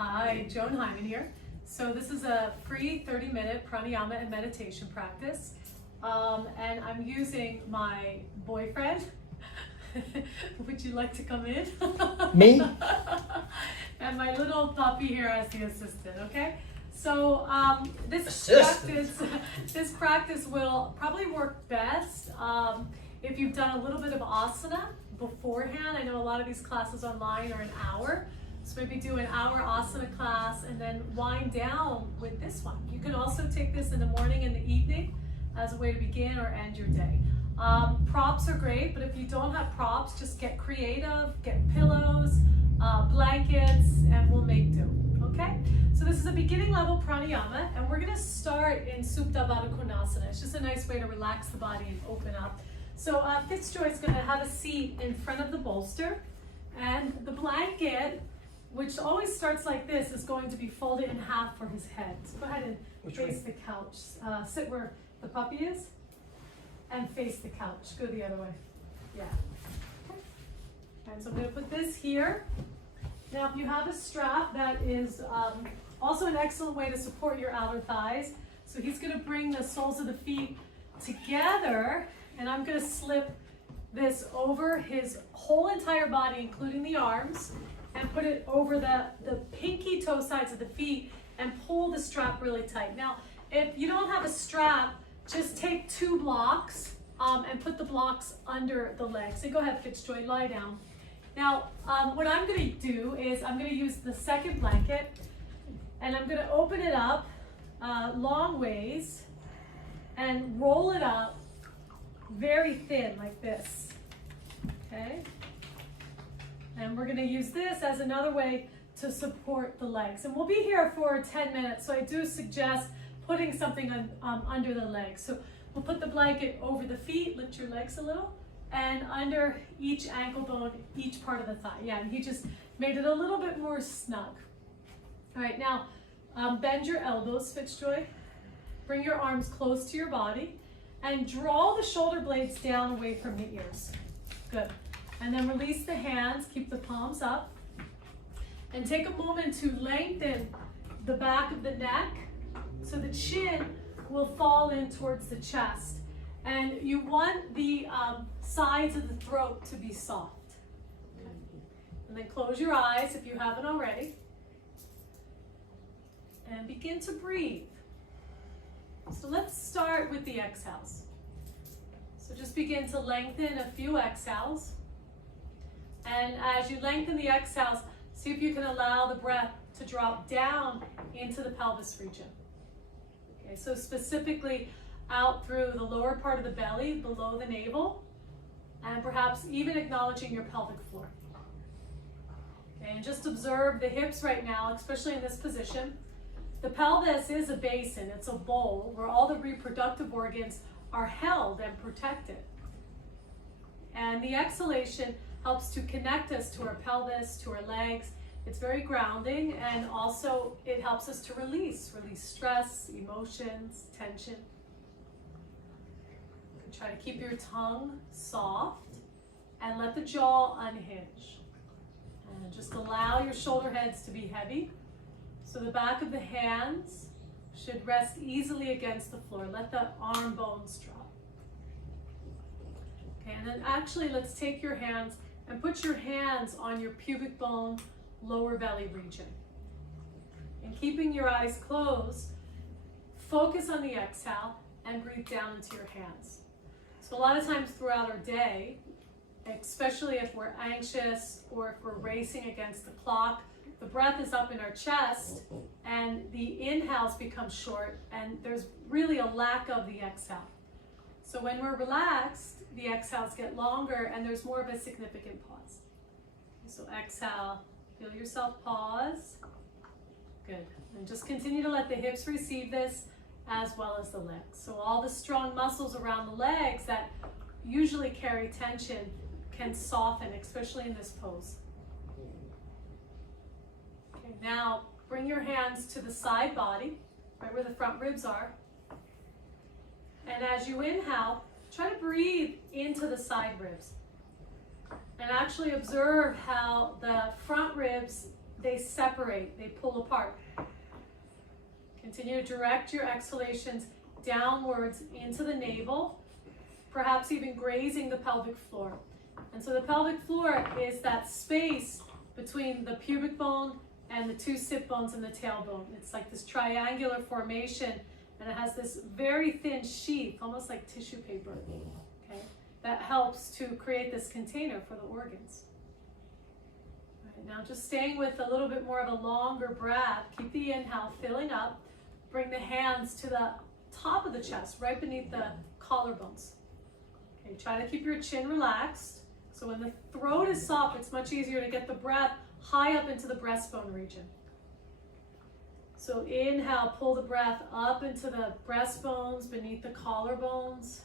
Hi, Joan Hyman here. So this is a free 30-minute pranayama and meditation practice. And I'm using my boyfriend. Would you like to come in? Me? And my little puppy here as the assistant, okay? So this practice will probably work best if you've done a little bit of asana beforehand. I know a lot of these classes online are an hour. So maybe do an hour asana class and then wind down with this one. You can also take this in the morning and the evening as a way to begin or end your day. Props are great, but if you don't have props, just get creative, get pillows, blankets, and we'll make do, okay? So this is a beginning level pranayama, and we're gonna start in Supta Baddha Konasana. It's just a nice way to relax the body and open up. So Fitzjoy's gonna have a seat in front of the bolster, and the blanket, which always starts like this, is going to be folded in half for his head. So go ahead and face the couch. Sit where the puppy is and face the couch. Go the other way. Yeah. Okay. And so I'm going to put this here. Now, if you have a strap, that is also an excellent way to support your outer thighs. So he's going to bring the soles of the feet together, and I'm going to slip this over his whole entire body, including the arms, and put it over the pinky toe sides of the feet and pull the strap really tight. Now, if you don't have a strap, just take 2 blocks and put the blocks under the legs. So go ahead, Fitzjoy, lie down. Now, what I'm going to do is I'm going to use the second blanket, and I'm going to open it up long ways and roll it up very thin like this, okay? And we're going to use this as another way to support the legs. And we'll be here for 10 minutes, so I do suggest putting something under the legs. So we'll put the blanket over the feet, lift your legs a little, and under each ankle bone, each part of the thigh. Yeah, and he just made it a little bit more snug. All right, now bend your elbows, Fitzjoy. Bring your arms close to your body, and draw the shoulder blades down away from the ears. Good. And then release the hands, keep the palms up, and take a moment to lengthen the back of the neck so the chin will fall in towards the chest. And you want the sides of the throat to be soft. Okay. And then close your eyes if you haven't already. And begin to breathe. So let's start with the exhales. So just begin to lengthen a few exhales. And as you lengthen the exhales, see if you can allow the breath to drop down into the pelvis region. Okay, so specifically out through the lower part of the belly, below the navel, and perhaps even acknowledging your pelvic floor. Okay, and just observe the hips right now, especially in this position. The pelvis is a basin, it's a bowl where all the reproductive organs are held and protected. And the exhalation helps to connect us to our pelvis, to our legs. It's very grounding, and also it helps us to release stress, emotions, tension. You can try to keep your tongue soft and let the jaw unhinge. And just allow your shoulder heads to be heavy. So the back of the hands should rest easily against the floor. Let the arm bones drop. Okay, and then actually let's take your hands and put your hands on your pubic bone, lower belly region. And keeping your eyes closed, focus on the exhale and breathe down into your hands. So a lot of times throughout our day, especially if we're anxious or if we're racing against the clock, the breath is up in our chest and the inhales become short, and there's really a lack of the exhale. So when we're relaxed, the exhales get longer and there's more of a significant pause. So exhale, feel yourself pause. Good. And just continue to let the hips receive this as well as the legs. So all the strong muscles around the legs that usually carry tension can soften, especially in this pose. Okay, now bring your hands to the side body, right where the front ribs are. And as you inhale, try to breathe into the side ribs. And actually observe how the front ribs they separate, they pull apart. Continue to direct your exhalations downwards into the navel, perhaps even grazing the pelvic floor. And so the pelvic floor is that space between the pubic bone and the two sit bones and the tailbone. It's like this triangular formation, and it has this very thin sheath, almost like tissue paper, okay, that helps to create this container for the organs. All right, now just staying with a little bit more of a longer breath. Keep the inhale filling up. Bring the hands to the top of the chest, right beneath the collarbones. Okay, try to keep your chin relaxed. So when the throat is soft, it's much easier to get the breath high up into the breastbone region. So inhale, pull the breath up into the breastbones, beneath the collarbones.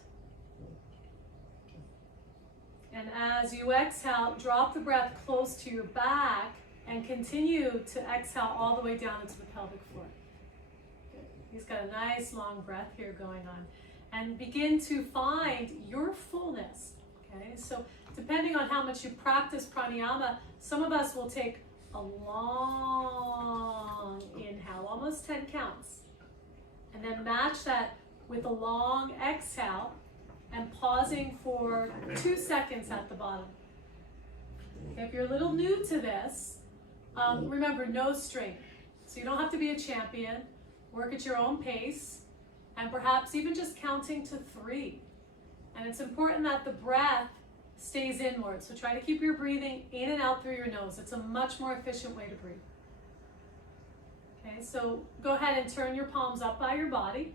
And as you exhale, drop the breath close to your back and continue to exhale all the way down into the pelvic floor. Good. He's got a nice long breath here going on. And begin to find your fullness. Okay, so depending on how much you practice pranayama, some of us will take a long inhale, almost 10 counts, and then match that with a long exhale and pausing for 2 seconds at the bottom. Okay, if you're a little new to this, remember, no strain. So you don't have to be a champion. Work at your own pace, and perhaps even just counting to 3. And it's important that the breath stays inward. So try to keep your breathing in and out through your nose. It's a much more efficient way to breathe. Okay, so go ahead and turn your palms up by your body.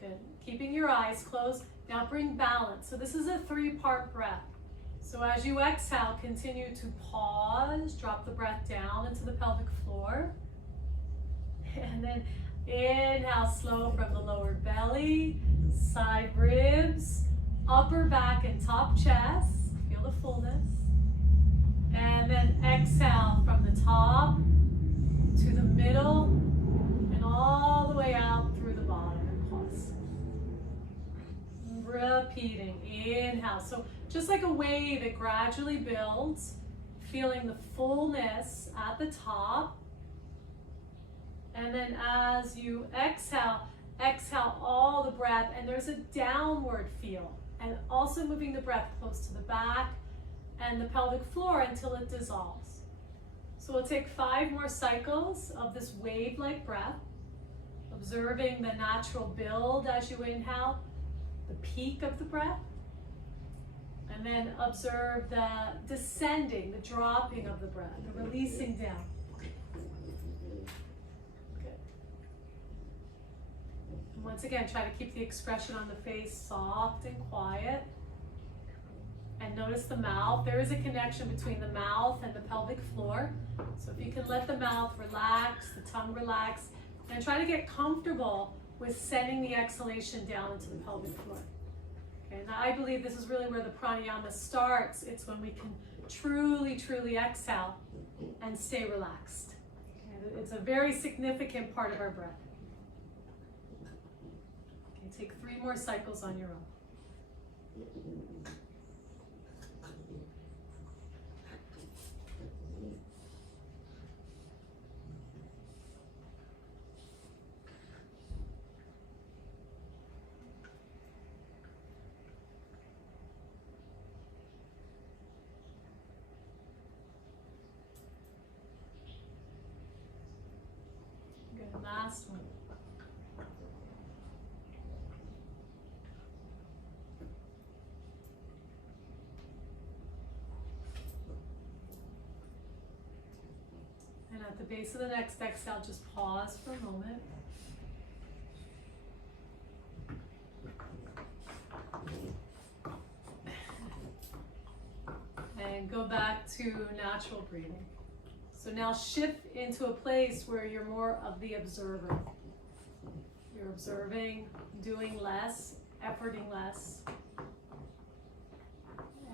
Good. Keeping your eyes closed. Now bring balance. So this is a 3-part breath. So as you exhale, continue to pause. Drop the breath down into the pelvic floor. And then inhale slow from the lower belly, side ribs, upper back and top chest. Feel the fullness. And then exhale from the top to the middle and all the way out through the bottom and pause. Repeating. Inhale. So just like a wave, it gradually builds, feeling the fullness at the top. And then as you exhale, exhale all the breath, and there's a downward feel. And also moving the breath close to the back and the pelvic floor until it dissolves. So we'll take 5 more cycles of this wave-like breath, observing the natural build as you inhale, the peak of the breath, and then observe the descending, the dropping of the breath, the releasing down. Once again, try to keep the expression on the face soft and quiet. And notice the mouth. There is a connection between the mouth and the pelvic floor. So if you can let the mouth relax, the tongue relax, and try to get comfortable with sending the exhalation down into the pelvic floor. Okay, now I believe this is really where the pranayama starts. It's when we can truly, truly exhale and stay relaxed. Okay, it's a very significant part of our breath. Take 3 more cycles on your own. Good, last one. At the base of the next exhale, just pause for a moment. And go back to natural breathing. So now shift into a place where you're more of the observer. You're observing, doing less, efforting less.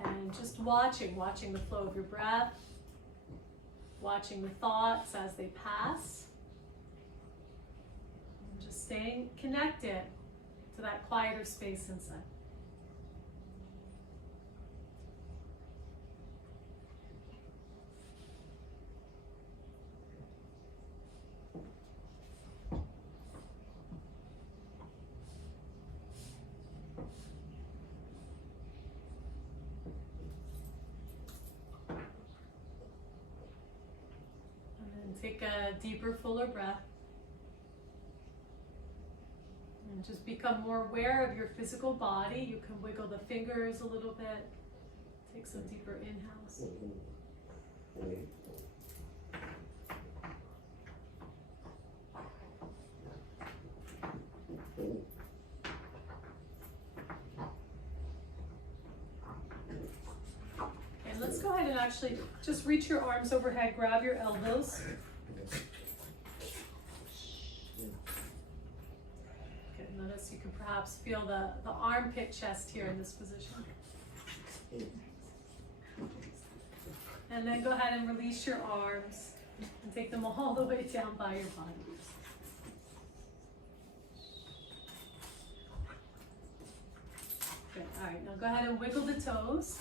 And just watching the flow of your breath. Watching the thoughts as they pass. And just staying connected to that quieter space inside. take a deeper, fuller breath. And just become more aware of your physical body. You can wiggle the fingers a little bit. Take some deeper inhales. Okay, let's go ahead and actually just reach your arms overhead, grab your elbows. Okay, notice you can perhaps feel the armpit chest here in this position. And then go ahead and release your arms and take them all the way down by your body. Good. All right, now go ahead and wiggle the toes.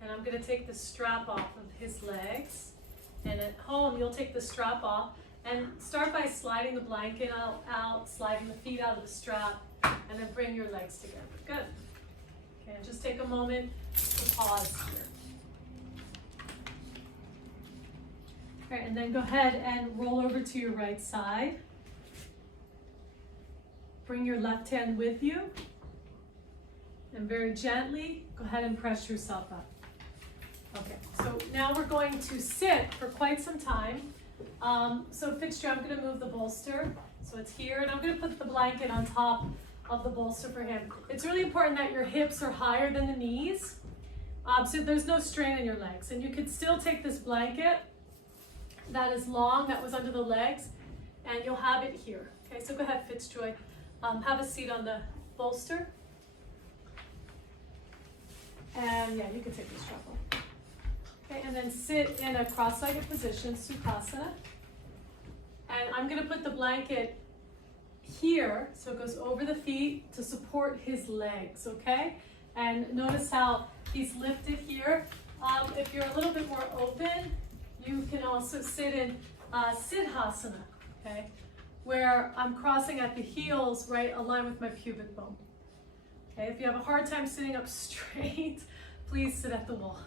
And I'm going to take the strap off of his legs. And at home, you'll take the strap off and start by sliding the blanket out, sliding the feet out of the strap, and then bring your legs together. Good. Okay, and just take a moment to pause here. All right, and then go ahead and roll over to your right side. Bring your left hand with you. And very gently, go ahead and press yourself up. Okay, so now we're going to sit for quite some time. So Fitzgerald, I'm going to move the bolster. So it's here, and I'm going to put the blanket on top of the bolster for him. It's really important that your hips are higher than the knees, so there's no strain in your legs. And you could still take this blanket that is long, that was under the legs, and you'll have it here. Okay, so go ahead, Fitzjoy. Have a seat on the bolster. And yeah, you can take the strap off. Okay, and then sit in a cross-legged position, Sukhasana. And I'm going to put the blanket here, so it goes over the feet to support his legs, okay? And notice how he's lifted here. If you're a little bit more open, you can also sit in Siddhasana, okay? Where I'm crossing at the heels, right, aligned with my pubic bone. Okay, if you have a hard time sitting up straight, please sit at the wall.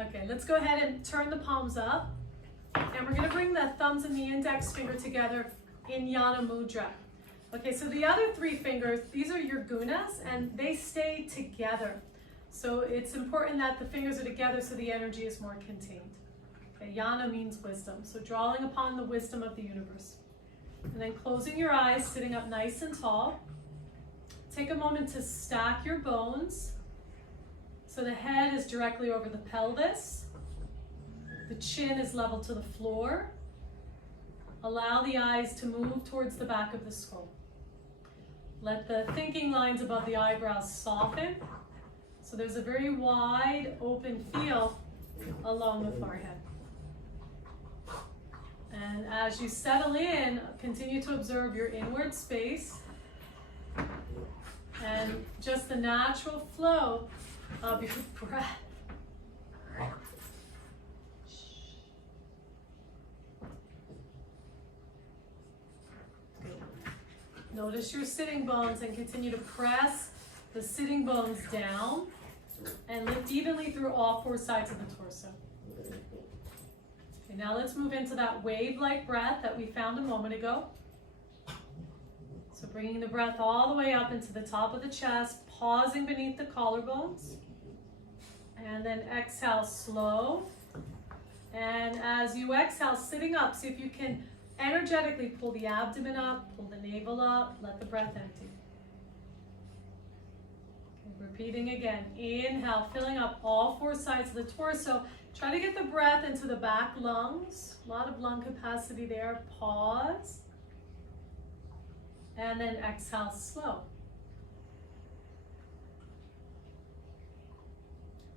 Okay, let's go ahead and turn the palms up. And we're going to bring the thumbs and the index finger together in Yana Mudra. Okay, so the other three fingers, these are your gunas, and they stay together. So it's important that the fingers are together so the energy is more contained. Okay, Yana means wisdom, so drawing upon the wisdom of the universe. And then closing your eyes, sitting up nice and tall. Take a moment to stack your bones. So the head is directly over the pelvis. The chin is level to the floor. Allow the eyes to move towards the back of the skull. Let the thinking lines above the eyebrows soften. So there's a very wide open feel along the forehead. And as you settle in, continue to observe your inward space and just the natural flow of your breath. Notice your sitting bones and continue to press the sitting bones down and lift evenly through all four sides of the torso. Okay, now let's move into that wave-like breath that we found a moment ago. So bringing the breath all the way up into the top of the chest, pausing beneath the collarbones. And then exhale slow. And as you exhale, sitting up, see if you can energetically pull the abdomen up, pull the navel up, let the breath empty. Okay, repeating again, inhale, filling up all four sides of the torso. Try to get the breath into the back lungs. A lot of lung capacity there. Pause. And then exhale slow.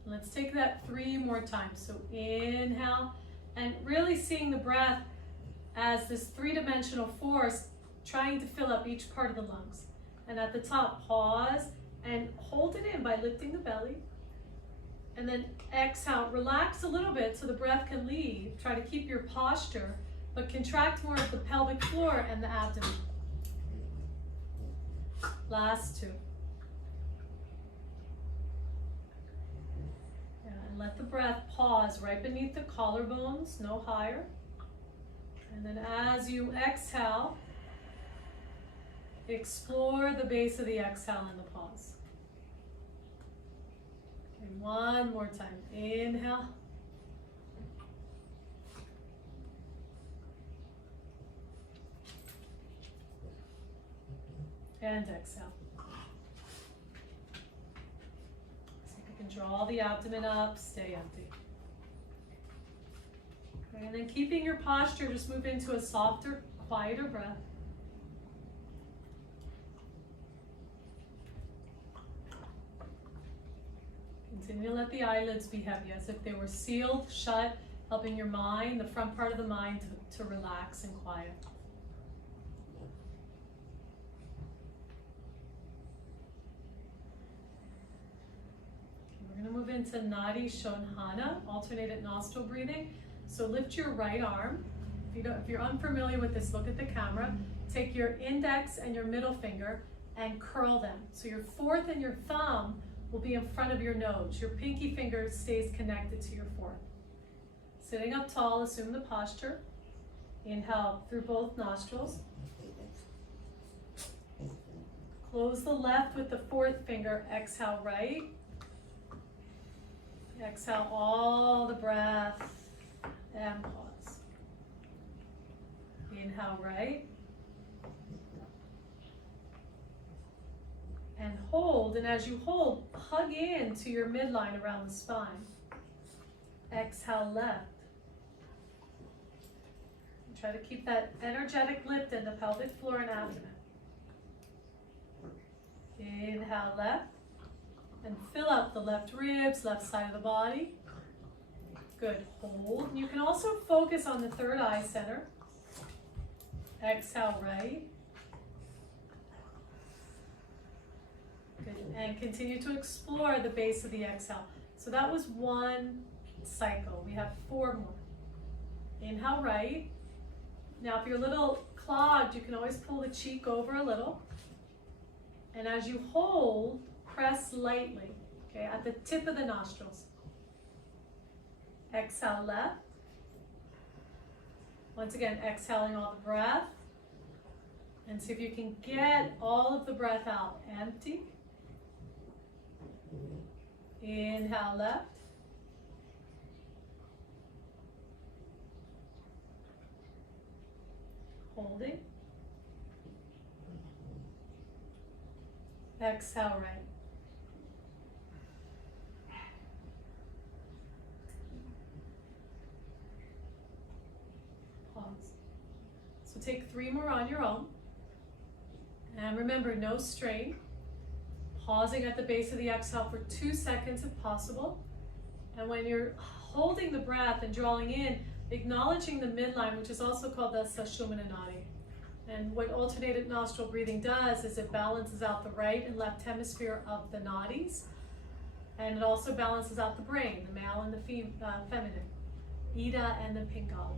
Let's take that 3 more times. So inhale, and really seeing the breath as this 3-dimensional force trying to fill up each part of the lungs. And at the top, pause and hold it in by lifting the belly. And then exhale, relax a little bit so the breath can leave. Try to keep your posture, but contract more of the pelvic floor and the abdomen. Last 2. And let the breath pause right beneath the collarbones, no higher. And then as you exhale, explore the base of the exhale and the pause. Okay, one more time. Inhale. And exhale. So you can draw the abdomen up, stay empty. Okay, and then keeping your posture, just move into a softer, quieter breath. Continue to let the eyelids be heavy as if they were sealed shut, helping your mind, the front part of the mind, to relax and quiet. We're going to move into Nadi shodhana, alternated nostril breathing. So lift your right arm. If you're unfamiliar with this, look at the camera. Take your index and your middle finger and curl them. So your fourth and your thumb will be in front of your nose. Your pinky finger stays connected to your fourth. Sitting up tall, assume the posture. Inhale through both nostrils. Close the left with the fourth finger. Exhale right. Exhale all the breath and pause. Inhale right. And hold, and as you hold, hug in to your midline around the spine. Exhale left. And try to keep that energetic lift in the pelvic floor and abdomen. Inhale left. And fill up the left ribs, left side of the body. Good, hold. You can also focus on the third eye center. Exhale right. Good, and continue to explore the base of the exhale. So that was one cycle. We have 4 more. Inhale right. Now if you're a little clogged, you can always pull the cheek over a little. And as you hold, press lightly, okay, at the tip of the nostrils. Exhale left. Once again, exhaling all the breath. And see if you can get all of the breath out. Empty. Inhale left. Holding. Exhale right. Pause. So take 3 more on your own. And remember, no strain. Pausing at the base of the exhale for 2 seconds if possible. And when you're holding the breath and drawing in, acknowledging the midline, which is also called the Supine Nadi. And what alternated nostril breathing does is it balances out the right and left hemisphere of the nadis. And it also balances out the brain, the male and the feminine, Ida and the Pingala.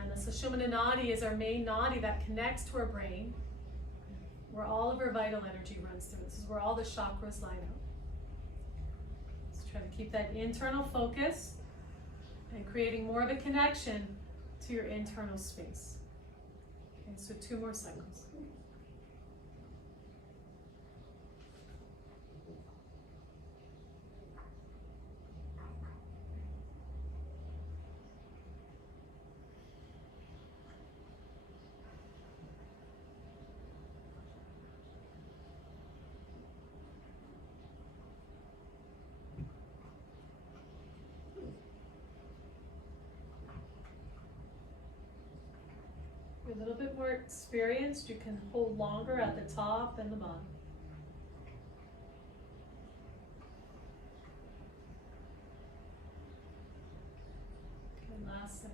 And the Supine Nadi is our main nadi that connects to our brain, where all of our vital energy runs through. This is where all the chakras line up. Let's try to keep that internal focus and creating more of a connection to your internal space. Okay, so 2 more cycles. A little bit more experienced, you can hold longer at the top and the bottom. Okay, last cycle.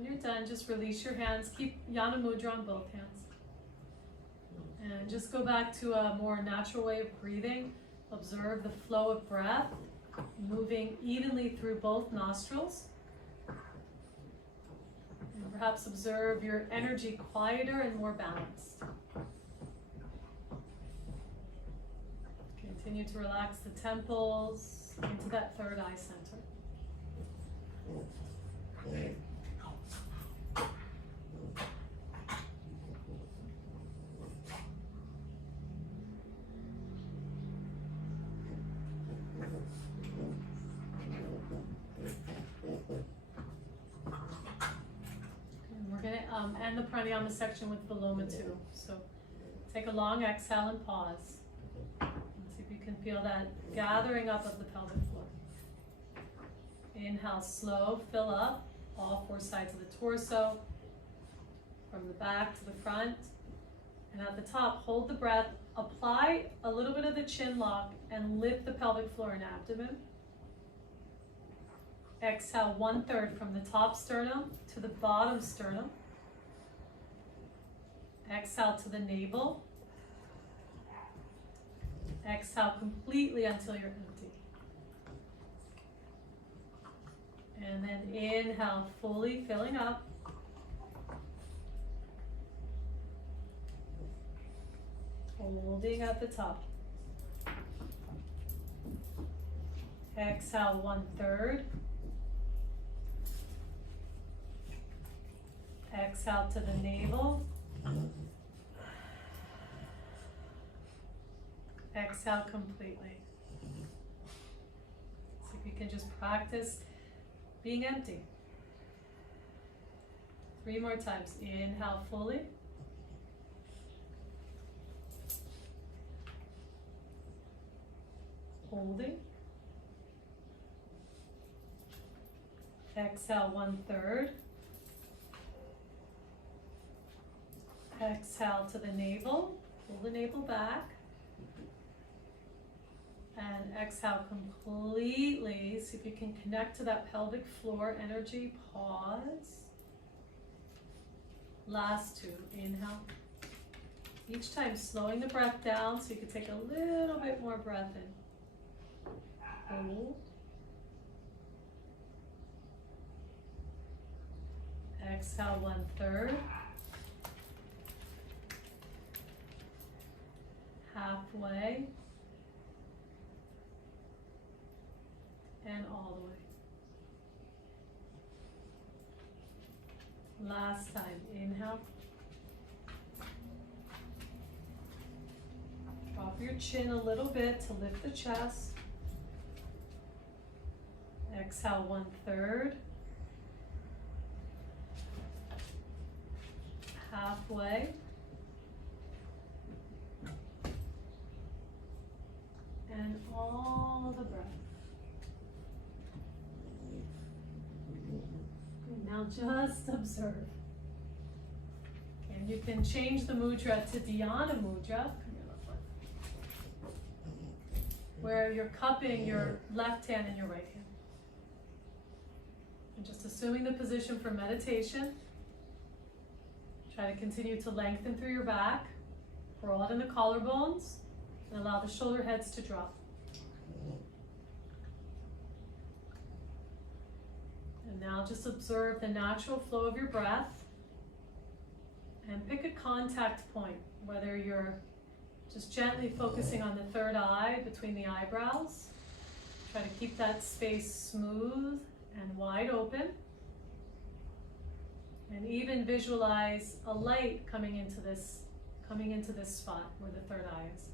When you're done, just release your hands. Keep Yana Mudra on both hands. And just go back to a more natural way of breathing. Observe the flow of breath, moving evenly through both nostrils. And perhaps observe your energy quieter and more balanced. Continue to relax the temples into that third eye center. And we're going to end the pranayama section with Viloma 2. So take a long exhale and pause. You can feel that gathering up of the pelvic floor. Inhale, slow, fill up all four sides of the torso, from the back to the front. And at the top, hold the breath, apply a little bit of the chin lock, and lift the pelvic floor and abdomen. Exhale 1/3 from the top sternum to the bottom sternum. Exhale to the navel. Exhale completely until you're empty. And then inhale, fully filling up. Holding at the top. Exhale 1/3. Exhale to the navel. Exhale completely. So if you can just practice being empty. 3 more times. Inhale fully. Holding. Exhale 1/3. Exhale to the navel. Pull the navel back. And exhale completely. See if you can connect to that pelvic floor energy. Pause. Last 2. Inhale. Each time slowing the breath down so you can take a little bit more breath in. Hold. Exhale 1/3. Halfway. And all the way. Last time. Inhale. Drop your chin a little bit to lift the chest. Exhale 1/3. Halfway. And all the breath. Now just observe. And you can change the mudra to Dhyana mudra, where you're cupping your left hand and your right hand. And just assuming the position for meditation. Try to continue to lengthen through your back, broaden the collarbones, and allow the shoulder heads to drop. And now just observe the natural flow of your breath and pick a contact point, whether you're just gently focusing on the third eye between the eyebrows. Try to keep that space smooth and wide open. And even visualize a light coming into this spot where the third eye is.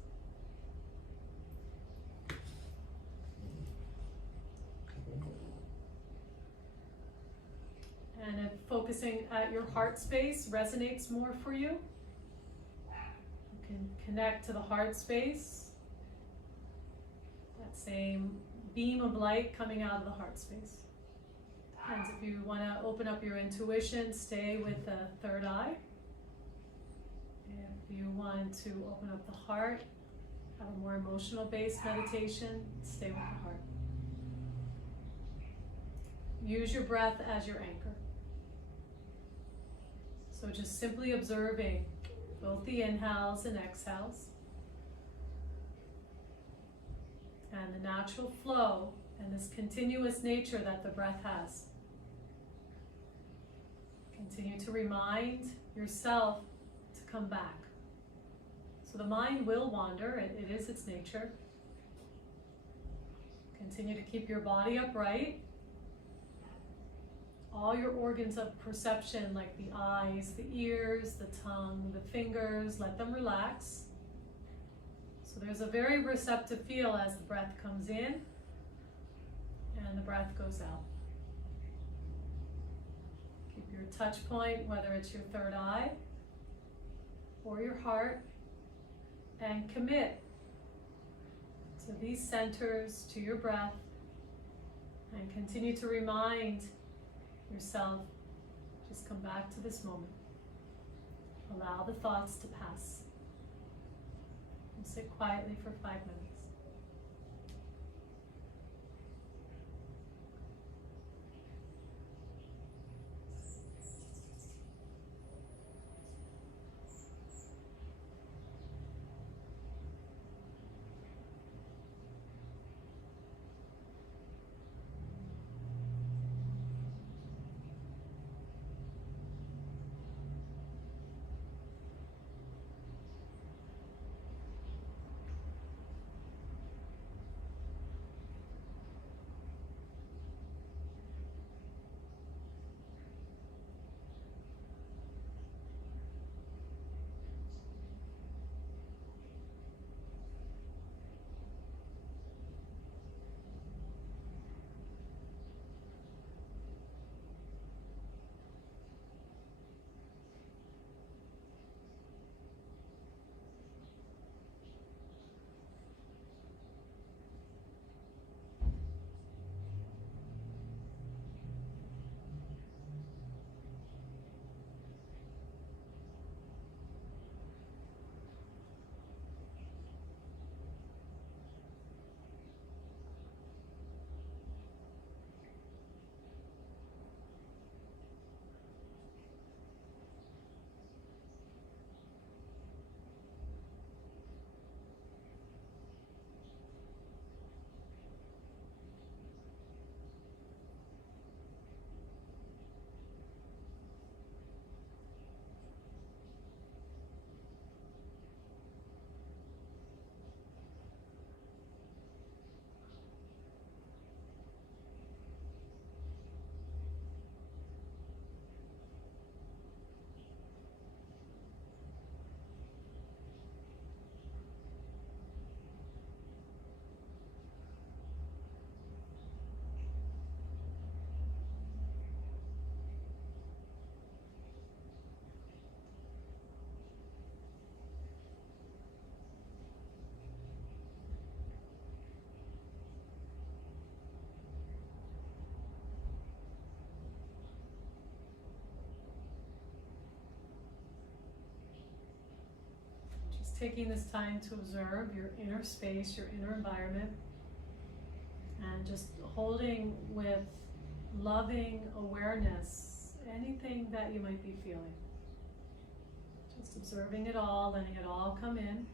And if focusing at your heart space resonates more for you, you can connect to the heart space. That same beam of light coming out of the heart space. And if you want to open up your intuition, stay with the third eye. If you want to open up the heart, have a more emotional based meditation, stay with the heart. Use your breath as your anchor. So just simply observing both the inhales and exhales and the natural flow and this continuous nature that the breath has. Continue to remind yourself to come back. So the mind will wander, it is its nature. Continue to keep your body upright. All your organs of perception, like the eyes, the ears, the tongue, the fingers, let them relax. So there's a very receptive feel as the breath comes in and the breath goes out. Keep your touch point, whether it's your third eye or your heart, and commit to these centers, to your breath, and continue to remind yourself, just come back to this moment. Allow the thoughts to pass. And sit quietly for 5 minutes. Taking this time to observe your inner space, your inner environment, and just holding with loving awareness anything that you might be feeling. Just observing it all, letting it all come in,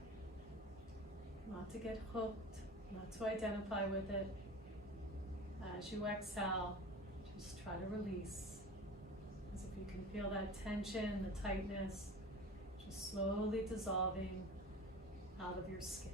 not to get hooked, not to identify with it. As you exhale, just try to release, as if you can feel that tension, the tightness, just slowly dissolving out of your skin.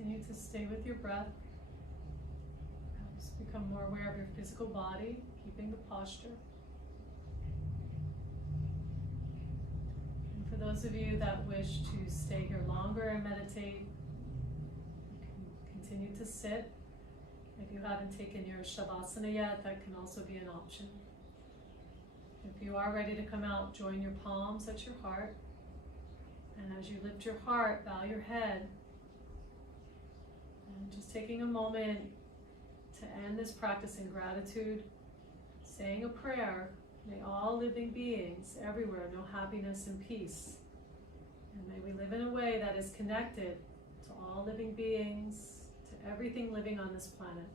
Continue to stay with your breath. Just become more aware of your physical body, keeping the posture. And for those of you that wish to stay here longer and meditate, you can continue to sit. If you haven't taken your shavasana yet, that can also be an option. If you are ready to come out, join your palms at your heart. And as you lift your heart, bow your head. And just taking a moment to end this practice in gratitude, saying a prayer. May all living beings everywhere know happiness and peace. And may we live in a way that is connected to all living beings, to everything living on this planet.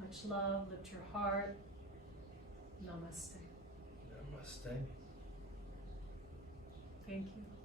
Much love, lift your heart. Namaste. Namaste. Thank you.